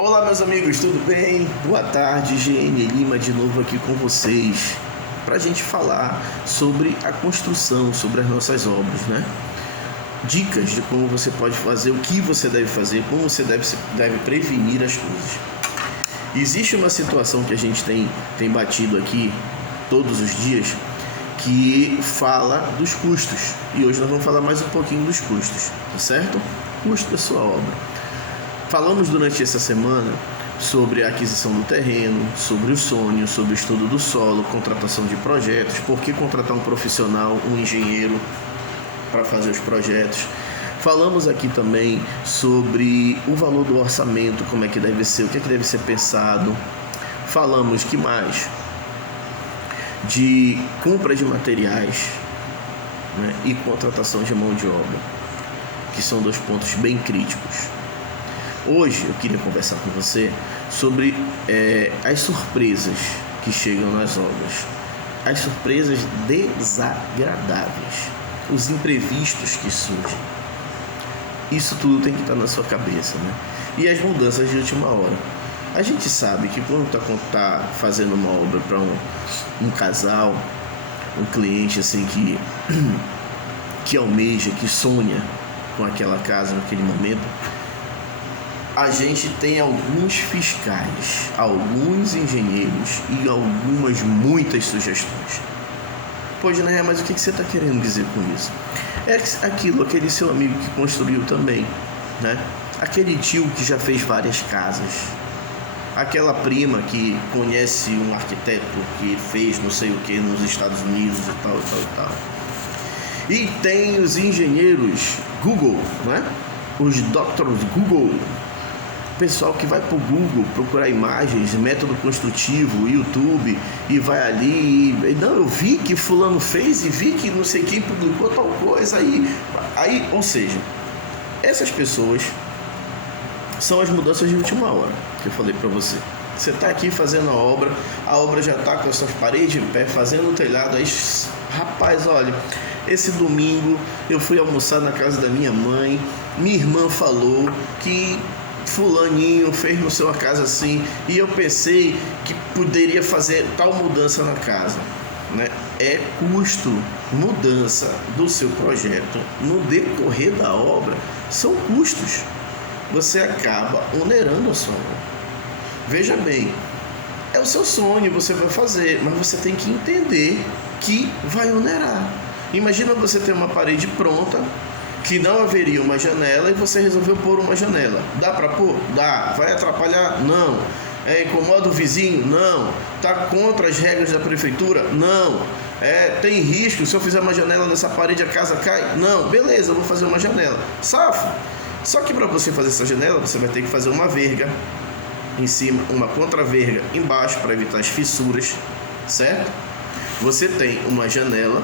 Olá, meus amigos, tudo bem? Boa tarde, GN Lima de novo aqui com vocês para a gente falar sobre a construção, sobre as nossas obras, né? Dicas de como você pode fazer, o que você deve fazer, como você deve prevenir as coisas. Existe uma situação que a gente tem batido aqui todos os dias que fala dos custos, e hoje nós vamos falar mais um pouquinho dos custos, tá certo? Custo da sua obra. Falamos durante essa semana sobre a aquisição do terreno, sobre o sonho, sobre o estudo do solo, contratação de projetos, por que contratar um profissional, um engenheiro para fazer os projetos. Falamos aqui também sobre o valor do orçamento, como é que deve ser, o que é que deve ser pensado. Falamos que mais de compra de materiais, né, e contratação de mão de obra, que são dois pontos bem críticos. Hoje eu queria conversar com você sobre as surpresas que chegam nas obras, as surpresas desagradáveis, os imprevistos que surgem. Isso tudo tem que estar na sua cabeça, né? E as mudanças de última hora. A gente sabe que quando está fazendo uma obra para um casal, um cliente assim que almeja, que sonha com aquela casa naquele momento, a gente tem alguns fiscais, alguns engenheiros e muitas sugestões. Pois, né, mas o que você está querendo dizer com isso? É aquele seu amigo que construiu também, né? Aquele tio que já fez várias casas, aquela prima que conhece um arquiteto que fez não sei o que nos Estados Unidos e tal, e tal, e tal. E tem os engenheiros Google, né? Os Drs. Google. Pessoal que vai pro Google procurar imagens, método construtivo, YouTube, e vai ali não, eu vi que fulano fez e vi que não sei quem publicou tal coisa aí, ou seja, essas pessoas são as mudanças de última hora que eu falei para você. Você tá aqui fazendo a obra já tá com as suas paredes de pé, fazendo o telhado, aí, rapaz, olha, esse domingo eu fui almoçar na casa da minha mãe, minha irmã falou que fulaninho fez no seu casa assim, e eu pensei que poderia fazer tal mudança na casa, né? É custo, mudança do seu projeto no decorrer da obra, são custos. Você acaba onerando a sua obra. Veja bem, é o seu sonho, você vai fazer, mas você tem que entender que vai onerar. Imagina você ter uma parede pronta, que não haveria uma janela e você resolveu pôr uma janela. Dá para pôr? Dá. Vai atrapalhar? Não. Incomoda o vizinho? Não. Está contra as regras da prefeitura? Não. Tem risco? Se eu fizer uma janela nessa parede a casa cai? Não. Beleza, eu vou fazer uma janela. Safo. Só que para você fazer essa janela, você vai ter que fazer uma verga em cima, uma contra-verga embaixo para evitar as fissuras, certo? Você tem uma janela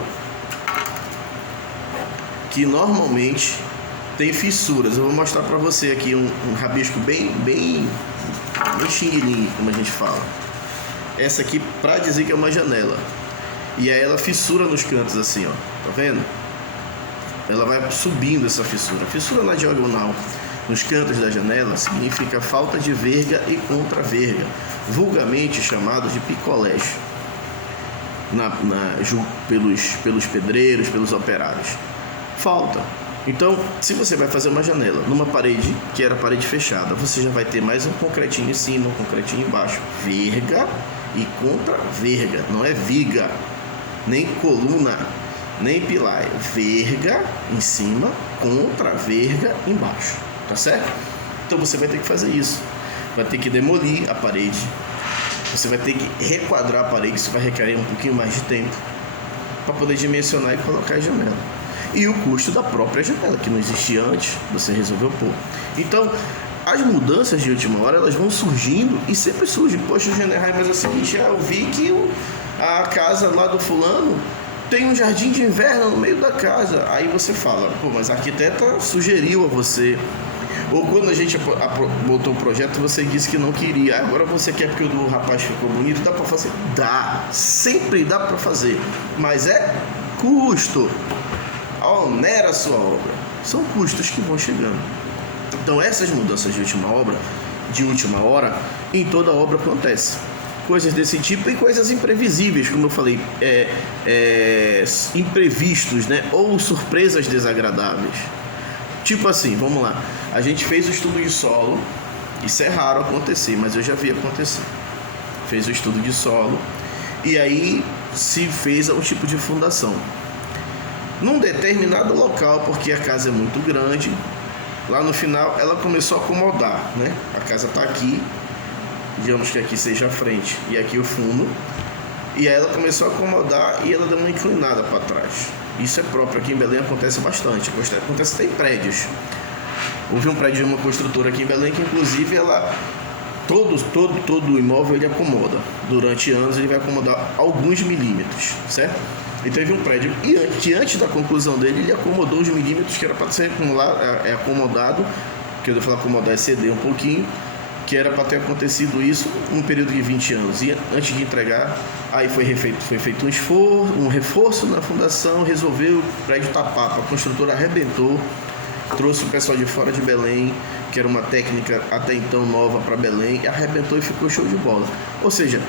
que normalmente tem fissuras. Eu vou mostrar para você aqui um rabisco bem xing-ling, como a gente fala. Essa aqui para dizer que é uma janela. E aí ela fissura nos cantos assim, ó. Tá vendo? Ela vai subindo essa fissura. Fissura na diagonal nos cantos da janela significa falta de verga e contra-verga, vulgarmente chamados de picolés, pelos pedreiros, pelos operários. Falta. Então, se você vai fazer uma janela numa parede que era parede fechada, você já vai ter mais um concretinho em cima, um concretinho embaixo, verga e contra-verga, não é viga, nem coluna, nem pilar, é verga em cima, contra-verga embaixo, tá certo? Então você vai ter que fazer isso, vai ter que demolir a parede, você vai ter que requadrar a parede, isso vai requerer um pouquinho mais de tempo para poder dimensionar e colocar a janela. E o custo da própria janela, que não existia antes, você resolveu pôr. Então, as mudanças de última hora, elas vão surgindo e sempre surgem. Poxa, general, mas é o seguinte, eu vi que a casa lá do fulano tem um jardim de inverno no meio da casa. Aí você fala, pô, mas a arquiteta sugeriu a você. Ou quando a gente botou o projeto, você disse que não queria. Agora você quer porque o do rapaz ficou bonito, dá para fazer? Dá, sempre dá para fazer. Mas é custo. Onera a sua obra. São custos que vão chegando. Então essas mudanças de última hora de última hora, em toda obra acontece. Coisas desse tipo e coisas imprevisíveis, como eu falei, imprevistos, né? Ou surpresas desagradáveis. Tipo assim, vamos lá, a gente fez o estudo de solo, isso é raro acontecer, mas eu já vi acontecer. Fez o estudo de solo e aí se fez um tipo de fundação. Num determinado local, porque a casa é muito grande, lá no final ela começou a acomodar, né? A casa está aqui, digamos que aqui seja a frente e aqui o fundo, e aí ela começou a acomodar e ela deu uma inclinada para trás. Isso é próprio, aqui em Belém acontece bastante, acontece até em prédios. Houve um prédio de uma construtora aqui em Belém que inclusive ela todo o imóvel ele acomoda. Durante anos ele vai acomodar alguns milímetros, certo? E teve um prédio que antes da conclusão dele ele acomodou os milímetros que era para ser acomodado, que eu vou falar acomodar é ceder um pouquinho, que era para ter acontecido isso num período de 20 anos. E antes de entregar, aí foi feito um reforço na fundação, resolveu o prédio tapar, a construtora arrebentou, trouxe o pessoal de fora de Belém, que era uma técnica até então nova para Belém, e arrebentou e ficou show de bola. Ou seja,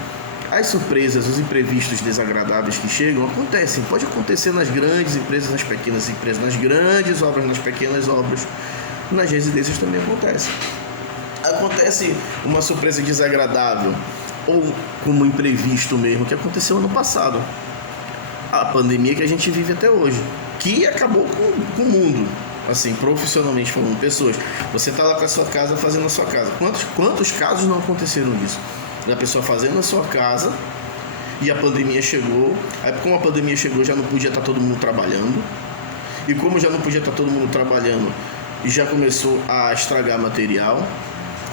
as surpresas, os imprevistos desagradáveis que chegam acontecem. Pode acontecer nas grandes empresas, nas pequenas empresas, nas grandes obras, nas pequenas obras. Nas residências também acontece. Acontece uma surpresa desagradável ou como imprevisto mesmo, que aconteceu ano passado. A pandemia que a gente vive até hoje, que acabou com o mundo. Assim, profissionalmente falando, pessoas, você está lá com a sua casa fazendo a sua casa. Quantos casos não aconteceram disso? Da pessoa fazendo a sua casa e a pandemia chegou. Aí, como a pandemia chegou, já não podia estar todo mundo trabalhando. E como já não podia estar todo mundo trabalhando, já começou a estragar material.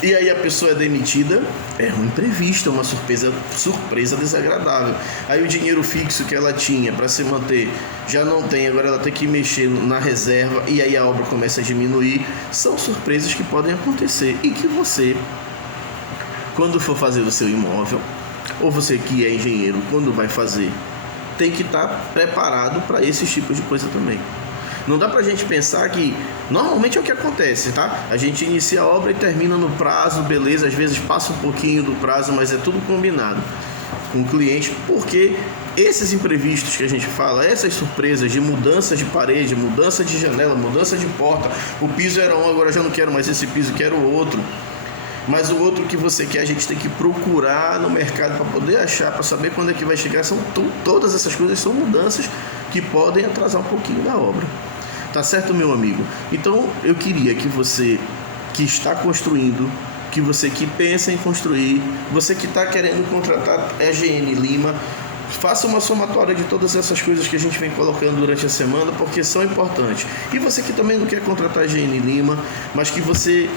E aí a pessoa é demitida, é um imprevisto, é uma surpresa desagradável. Aí o dinheiro fixo que ela tinha para se manter já não tem, agora ela tem que mexer na reserva e aí a obra começa a diminuir. São surpresas que podem acontecer e que você, quando for fazer o seu imóvel, ou você que é engenheiro, quando vai fazer, tem que estar preparado para esses tipos de coisa também. Não dá pra gente pensar que normalmente é o que acontece, tá? A gente inicia a obra e termina no prazo, beleza, às vezes passa um pouquinho do prazo, mas é tudo combinado com o cliente, porque esses imprevistos que a gente fala, essas surpresas de mudança de parede, mudança de janela, mudança de porta, o piso era um, agora já não quero mais esse piso, quero outro. Mas o outro que você quer, a gente tem que procurar no mercado para poder achar, para saber quando é que vai chegar. Todas essas coisas são mudanças que podem atrasar um pouquinho da obra. Tá certo, meu amigo? Então, eu queria que você que está construindo, que você que pensa em construir, você que está querendo contratar EGN Lima, faça uma somatória de todas essas coisas que a gente vem colocando durante a semana, porque são importantes. E você que também não quer contratar EGN Lima, mas que você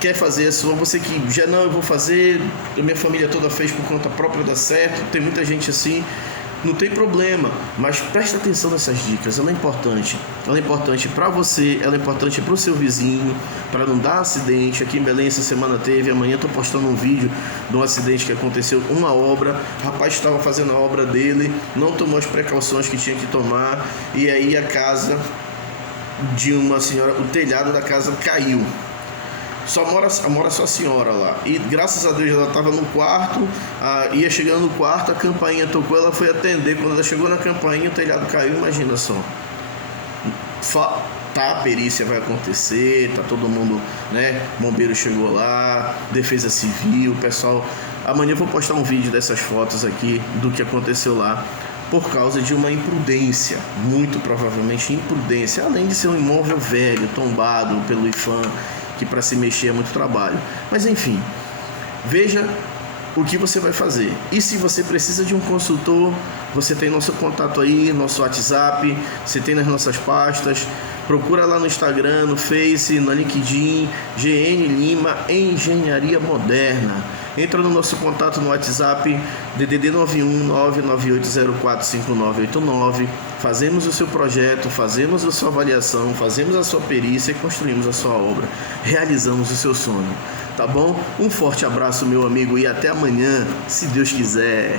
quer fazer a sua, você que já não, eu vou fazer, a minha família toda fez por conta própria, dá certo, tem muita gente assim. Não tem problema, mas presta atenção nessas dicas, ela é importante para você, ela é importante para o seu vizinho, para não dar acidente. Aqui em Belém essa semana teve, amanhã estou postando um vídeo de um acidente que aconteceu, uma obra, o rapaz estava fazendo a obra dele, não tomou as precauções que tinha que tomar, e aí a casa de uma senhora, o telhado da casa caiu. Mora só a senhora lá. E graças a Deus ela estava no quarto, ia chegando no quarto, a campainha tocou, ela foi atender. Quando ela chegou na campainha, o telhado caiu, imagina só. A perícia vai acontecer, tá todo mundo, né? Bombeiro chegou lá, defesa civil, pessoal. Amanhã eu vou postar um vídeo dessas fotos aqui do que aconteceu lá. Por causa de uma imprudência, muito provavelmente imprudência, além de ser um imóvel velho, tombado pelo IFAM, que para se mexer é muito trabalho. Mas enfim, veja o que você vai fazer. E se você precisa de um consultor, você tem nosso contato aí, nosso WhatsApp, você tem nas nossas pastas. Procura lá no Instagram, no Face, no LinkedIn, GN Lima Engenharia Moderna. Entra no nosso contato no WhatsApp, DDD 91 998045989. Fazemos o seu projeto, fazemos a sua avaliação, fazemos a sua perícia e construímos a sua obra. Realizamos o seu sonho. Tá bom? Um forte abraço, meu amigo, e até amanhã, se Deus quiser.